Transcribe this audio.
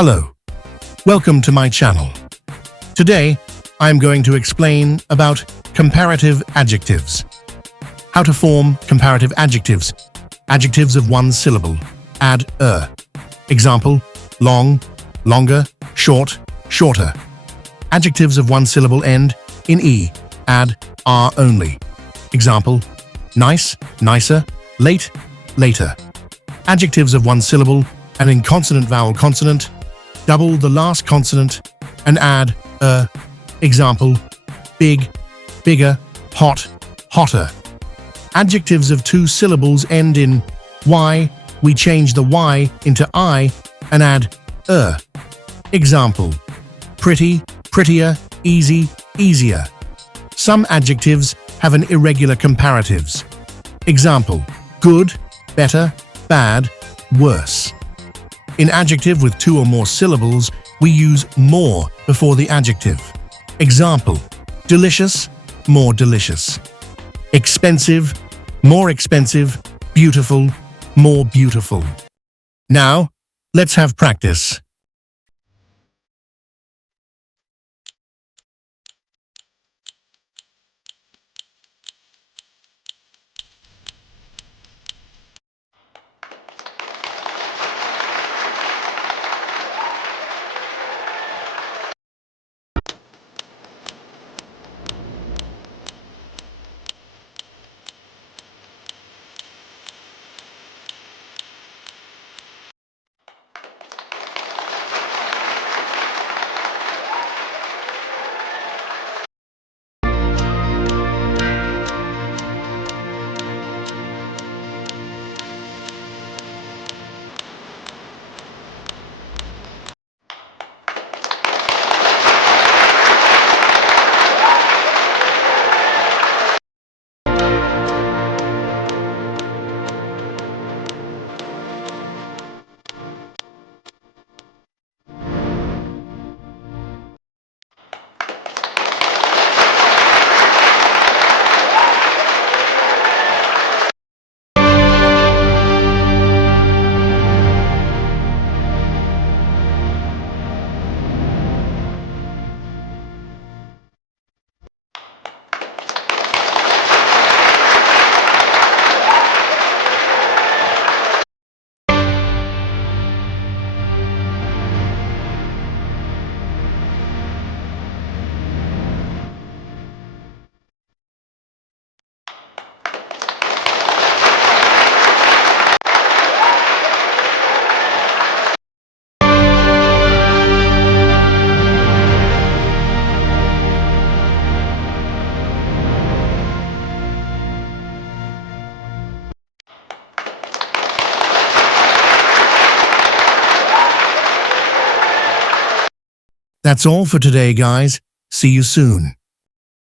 Hello, welcome to my channel. Today, I'm going to explain about comparative adjectives. How to form comparative adjectives. Adjectives of one syllable. Add er. Example, long, longer, short, shorter. Adjectives of one syllable end in e. Add are only. Example, nice, nicer, late, later. Adjectives of one syllable and in consonant vowel consonant, double the last consonant and add example, big, bigger, hot, hotter. Adjectives of two syllables end in y, we change the y into I and add Example, pretty, prettier, easy, easier. Some adjectives have an irregular comparatives. Example, good, better, bad, worse. In adjective with two or more syllables, we use more before the adjective. Example, delicious, more delicious. Expensive, more expensive, beautiful, more beautiful. Now, let's have practice. That's all for today, guys. See you soon.